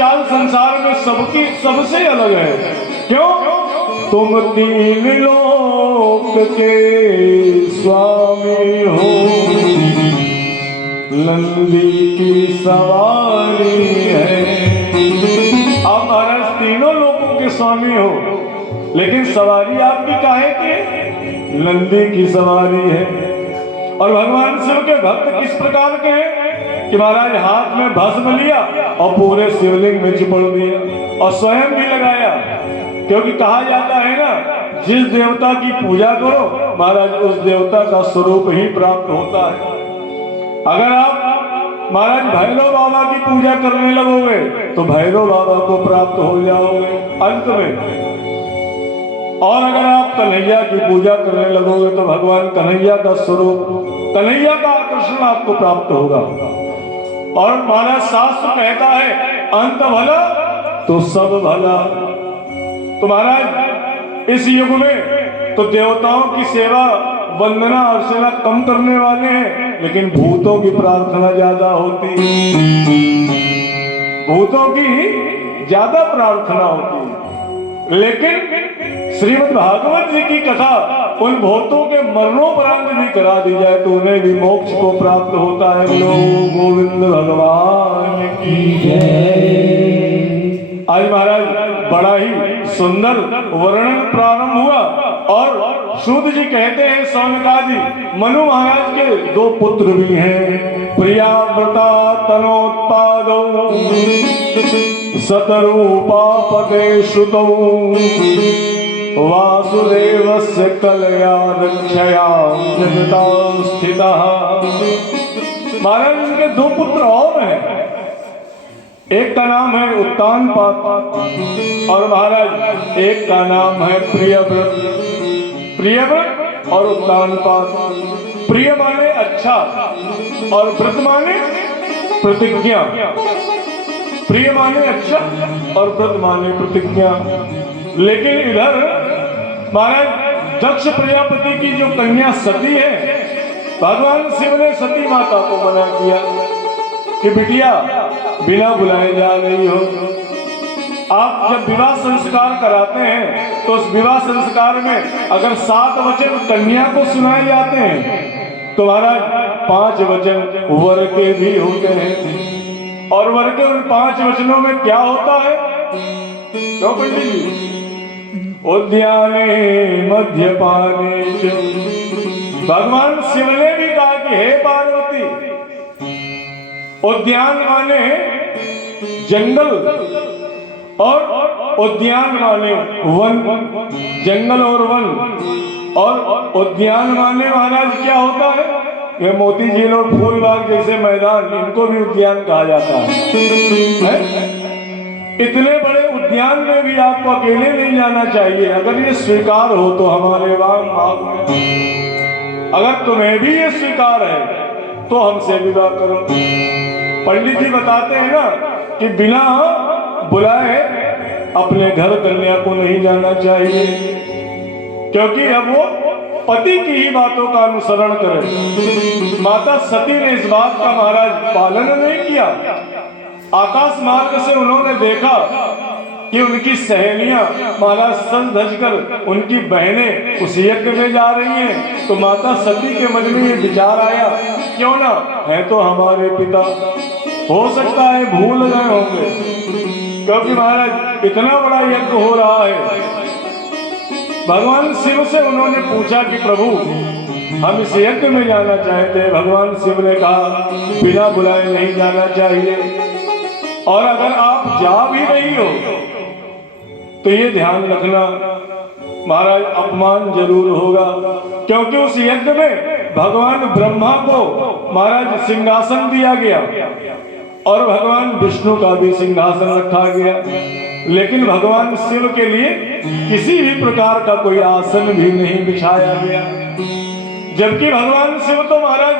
चाल संसार में सबकी सबसे अलग है। क्यों? तुम तीन लोक के स्वामी हो, नंदी की सवारी है। आप महाराज तीनों लोकों के स्वामी हो, लेकिन सवारी आपकी काहे की? नंदी की सवारी है। और भगवान शिव के भक्त किस प्रकार के हैं कि महाराज हाथ में भस्म लिया और पूरे शिवलिंग में चिपड़ दिया और स्वयं भी लगाया। क्योंकि कहा जाता है ना, जिस देवता की पूजा करो महाराज उस देवता का स्वरूप ही प्राप्त होता है। अगर आप महाराज भैरव बाबा की पूजा करने लगोगे तो भैरव बाबा को प्राप्त हो जाओगे अंत में। और अगर आप कन्हैया की पूजा करने लगोगे तो भगवान कन्हैया का स्वरूप, कन्हैया का आकर्षण आपको प्राप्त होगा। और महाराज शास्त्र कहता है अंत भला तो सब भला। तो महाराज इस युग में तो देवताओं की सेवा वंदना अर्चना कम करने वाले हैं, लेकिन भूतों की प्रार्थना ज्यादा होती है। भूतों की ज्यादा प्रार्थना होती है। लेकिन श्रीमद् भागवत जी की कथा उन भूतों के मरणोपरांत भी करा दी जाए तो उन्हें भी मोक्ष को प्राप्त होता है। बोलो गोविंद भगवान की जय। आज महाराज बड़ा ही सुंदर वर्णन प्रारंभ हुआ और सूत जी कहते हैं सौनकादि मनु महाराज के दो पुत्र भी हैं, प्रियाव्रता तनोत्पादौ सतरूपा पते श्रुतौ वासुदेवस्य कल्याणक्षया जगता स्थितः। महाराज उनके दो पुत्र और हैं, एक का नाम है उत्तानपाद और महाराज एक का नाम है प्रियव्रत। प्रियव्रत और उत्तानपाद, प्रिय माने अच्छा और व्रत माने प्रतिज्ञा। प्रिय माने अच्छा और व्रत माने प्रतिज्ञा। लेकिन इधर महाराज दक्ष प्रजापति की जो कन्या सती है, भगवान शिव ने सती माता को मना किया कि बिटिया बिना बुलाए जा रही हो। आप जब विवाह संस्कार कराते हैं तो उस विवाह संस्कार में अगर 7 वचन कन्या को सुनाए जाते हैं तो महाराज 5 वचन वर के भी होते हैं। और वर के उन 5 वचनों में क्या होता है? क्यों पंडित जी? उद्याने मध्यपाने च। भगवान शिव ने भी कहा कि हे पार्वती, उद्यान माने जंगल और उद्यान माने वन, जंगल और वन। और उद्यान माने महाराज क्या होता है? ये मोती झील और फूलबाग जैसे मैदान, इनको भी उद्यान कहा जाता है। इतने बड़े उद्यान में भी आपको अकेले नहीं जाना चाहिए। अगर ये स्वीकार हो तो हमारे वाम में, अगर तुम्हें भी ये स्वीकार है तो हमसे विवाह करो। पंडित जी बताते हैं ना कि बिना बुलाए अपने घर कन्या को नहीं जाना चाहिए, क्योंकि अब वो पति की ही बातों का अनुसरण करे। माता सती ने इस बात का महाराज पालन नहीं किया। आकाश मार्ग से उन्होंने देखा कि उनकी सहेलियां महाराज सज धज कर उनकी बहनें उस यज्ञ में जा रही हैं, तो माता सती के मन में ये विचार आया, क्यों ना, है तो हमारे पिता, हो सकता है भूल गए होंगे, क्योंकि महाराज इतना बड़ा यज्ञ हो रहा है। भगवान शिव से उन्होंने पूछा कि प्रभु हम इस यज्ञ में जाना चाहते हैं। भगवान शिव ने कहा बिना बुलाए नहीं जाना चाहिए, और अगर आप जा भी रही हो तो ये ध्यान रखना महाराज अपमान जरूर होगा, क्योंकि उस यज्ञ में भगवान ब्रह्मा को महाराज सिंहासन दिया गया और भगवान विष्णु का भी सिंहासन रखा गया, लेकिन भगवान शिव के लिए किसी भी प्रकार का कोई आसन भी नहीं बिछाया गया। जबकि भगवान शिव तो महाराज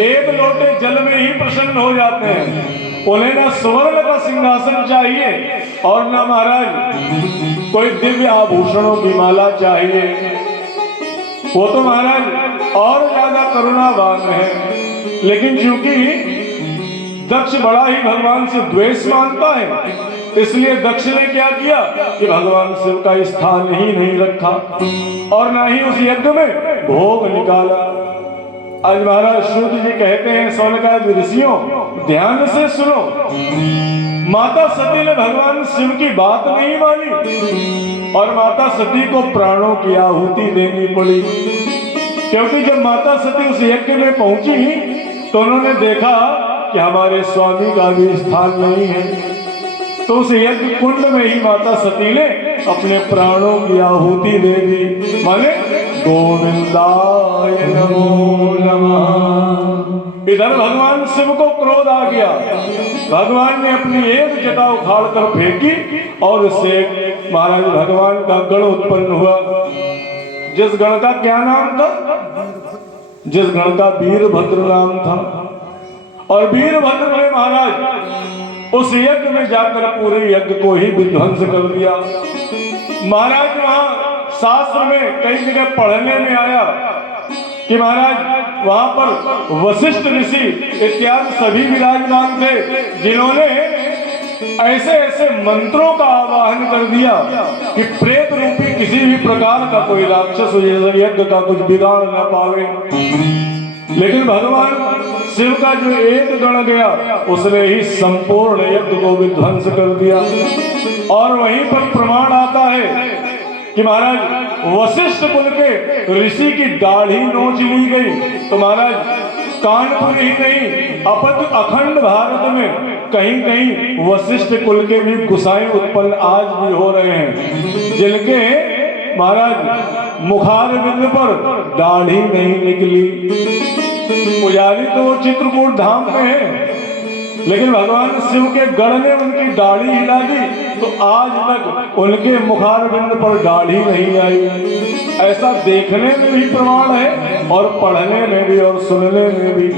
एक लोटे जल में ही प्रसन्न हो जाते हैं। उन्हें ना स्वर्ण का सिंहासन चाहिए और ना महाराज कोई दिव्य आभूषणों की माला चाहिए। वो तो महाराज और ज्यादा करुणावान है, लेकिन चूंकि दक्ष बड़ा ही भगवान से द्वेष मानता है इसलिए दक्ष ने क्या किया कि भगवान शिव का स्थान ही नहीं रखा और ना ही उस यज्ञ में भोग निकाला। आज महाराज सूत जी कहते हैं, शौनकादि ऋषियों ध्यान से सुनो, माता सती ने भगवान शिव की बात नहीं मानी और माता सती को प्राणों की आहुति देनी पड़ी। क्योंकि जब माता सती उस यज्ञ में पहुंची तो उन्होंने देखा कि हमारे स्वामी का भी स्थान नहीं है, तो उस यज्ञ कुंड में ही माता सती ने अपने प्राणों की आहुति दे दी। माने गोविंदाय नमो नमः। इधर भगवान शिव को क्रोध आ गया, भगवान ने अपनी एक जटा उखाड़ कर फेंकी और उससे महाराज भगवान का गण उत्पन्न हुआ। जिस गण का क्या नाम था? जिस गण का वीरभद्र नाम था। और वीरभद्र ने महाराज उस यज्ञ में जाकर पूरे यज्ञ को ही विध्वंस कर दिया। महाराज वहां शास्त्र में कई जगह पढ़ने में आया कि महाराज वहां पर वशिष्ठ ऋषि इत्यादि सभी विराजमान थे, जिन्होंने ऐसे ऐसे मंत्रों का आवाहन कर दिया कि प्रेत रूपी किसी भी प्रकार का कोई राक्षस यज्ञ का कुछ बिगाड़ न पावे। लेकिन भगवान शिव का जो एक गण गया उसने ही संपूर्ण यज्ञ को विध्वंस कर दिया। और वहीं पर प्रमाण आता है कि महाराज वशिष्ठ कुल के ऋषि की दाढ़ी नोच ली गई। तो महाराज कानपुर ही नहीं अखंड भारत में कहीं कहीं वशिष्ठ कुल के भी गुसाई उत्पन्न आज भी हो रहे हैं, जिनके महाराज मुखार बिंद पर दाढ़ी नहीं निकली। पुजारी तो वो चित्रकूट धाम में है, लेकिन भगवान शिव के गण ने उनकी दाढ़ी हिला दी तो आज तक उनके मुखार बिंद पर दाढ़ी नहीं आई। ऐसा देखने में भी प्रमाण है और पढ़ने में भी और सुनने में भी।